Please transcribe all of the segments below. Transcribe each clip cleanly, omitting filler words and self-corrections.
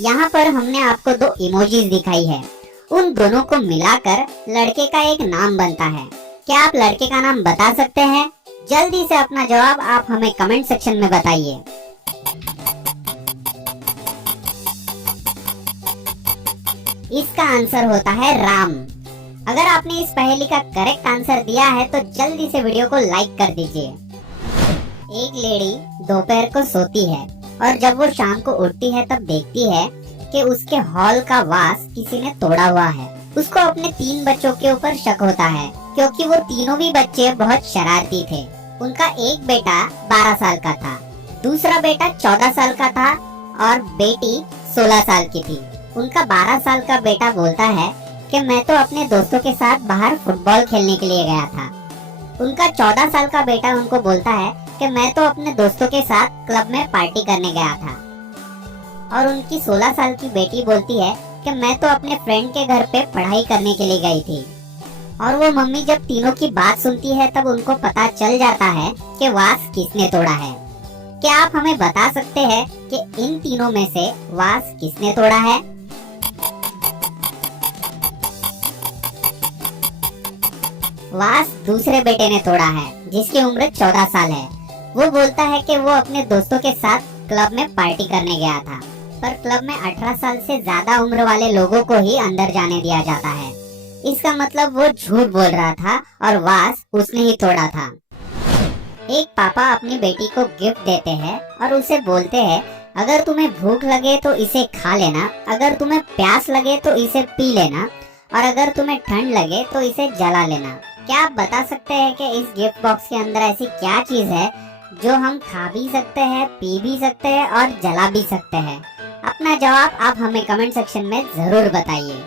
यहाँ पर हमने आपको दो इमोजीज दिखाई है, उन दोनों को मिलाकर लड़के का एक नाम बनता है। क्या आप लड़के का नाम बता सकते हैं? जल्दी से अपना जवाब आप हमें कमेंट सेक्शन में बताइए। इसका आंसर होता है राम। अगर आपने इस पहेली का करेक्ट आंसर दिया है तो जल्दी से वीडियो को लाइक कर दीजिए। एक लेडी दोपहर को सोती है और जब वो शाम को उठती है तब देखती है कि उसके हॉल का वास किसी ने तोड़ा हुआ है। उसको अपने 3 बच्चों के ऊपर शक होता है क्योंकि वो तीनों भी बच्चे बहुत शरारती थे। उनका एक बेटा 12 साल का था, दूसरा बेटा 14 साल का था और बेटी 16 साल की थी। उनका 12 साल का बेटा बोलता है कि मैं तो अपने दोस्तों के साथ बाहर फुटबॉल खेलने के लिए गया था। उनका 14 साल का बेटा उनको बोलता है कि मैं तो अपने दोस्तों के साथ क्लब में पार्टी करने गया था। और उनकी 16 साल की बेटी बोलती है कि मैं तो अपने फ्रेंड के घर पे पढ़ाई करने के लिए गई थी। और वो मम्मी जब तीनों की बात सुनती है तब उनको पता चल जाता है कि वास किसने तोड़ा है। क्या आप हमें बता सकते हैं कि इन तीनों में से वास किसने तोड़ा है? वास दूसरे बेटे ने तोड़ा है जिसकी उम्र 14 साल है। वो बोलता है कि वो अपने दोस्तों के साथ क्लब में पार्टी करने गया था, पर क्लब में 18 साल से ज्यादा उम्र वाले लोगों को ही अंदर जाने दिया जाता है। इसका मतलब वो झूठ बोल रहा था और वास उसने ही तोड़ा था। एक पापा अपनी बेटी को गिफ्ट देते हैं और उसे बोलते हैं अगर तुम्हें भूख लगे तो इसे खा लेना, अगर तुम्हें प्यास लगे तो इसे पी लेना और अगर तुम्हें ठंड लगे तो इसे जला लेना। क्या आप बता सकते हैं कि इस गिफ्ट बॉक्स के अंदर ऐसी क्या चीज है जो हम खा भी सकते हैं, पी भी सकते हैं और जला भी सकते हैं? अपना जवाब आप हमें कमेंट सेक्शन में जरूर बताइए।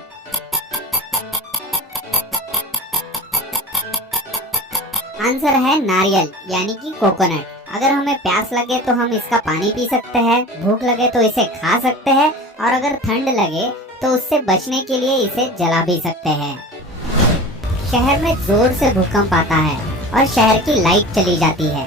आंसर है नारियल यानी कि कोकोनट। अगर हमें प्यास लगे तो हम इसका पानी पी सकते हैं, भूख लगे तो इसे खा सकते हैं और अगर ठंड लगे तो उससे बचने के लिए इसे जला भी सकते हैं। शहर में जोर से भूकंप आता है और शहर की लाइट चली जाती है।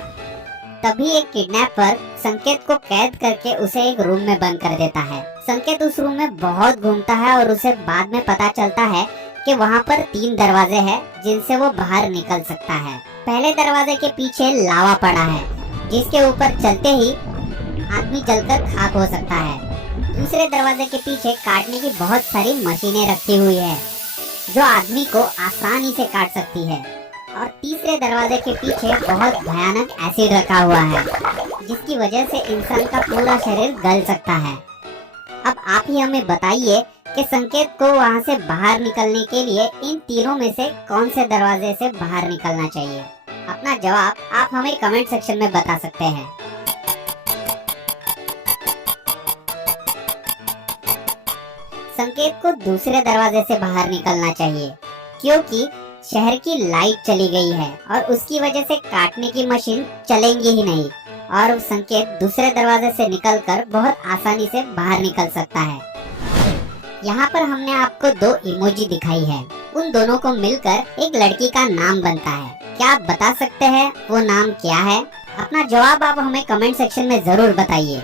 तभी एक किडनैपर संकेत को कैद करके उसे एक रूम में बंद कर देता है। संकेत उस रूम में बहुत घूमता है और उसे बाद में पता चलता है कि वहाँ पर 3 दरवाजे हैं जिनसे वो बाहर निकल सकता है। पहले दरवाजे के पीछे लावा पड़ा है जिसके ऊपर चलते ही आदमी जलकर खाक हो सकता है। दूसरे दरवाजे के पीछे काटने की बहुत सारी मशीनें रखी हुई है जो आदमी को आसानी से काट सकती है। और तीसरे दरवाजे के पीछे बहुत भयानक एसिड रखा हुआ है जिसकी वजह से इंसान का पूरा शरीर गल सकता है। अब आप ही हमें बताइए कि संकेत को वहां से बाहर निकलने के लिए इन तीनों में से कौन से दरवाजे से बाहर निकलना चाहिए? अपना जवाब आप हमें कमेंट सेक्शन में बता सकते हैं। संकेत को दूसरे दरवाजे से बाहर निकलना चाहिए क्योंकि शहर की लाइट चली गई है और उसकी वजह से काटने की मशीन चलेंगी ही नहीं और संकेत दूसरे दरवाजे से निकलकर बहुत आसानी से बाहर निकल सकता है। यहाँ पर हमने आपको 2 इमोजी दिखाई है, उन दोनों को मिलकर एक लड़की का नाम बनता है। क्या आप बता सकते हैं वो नाम क्या है? अपना जवाब आप हमें कमेंट सेक्शन में जरूर बताइए।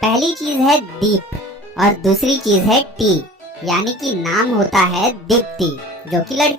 पहली चीज है दीप और दूसरी चीज है टी, यानी कि नाम होता है दीप्ति जो कि लड़की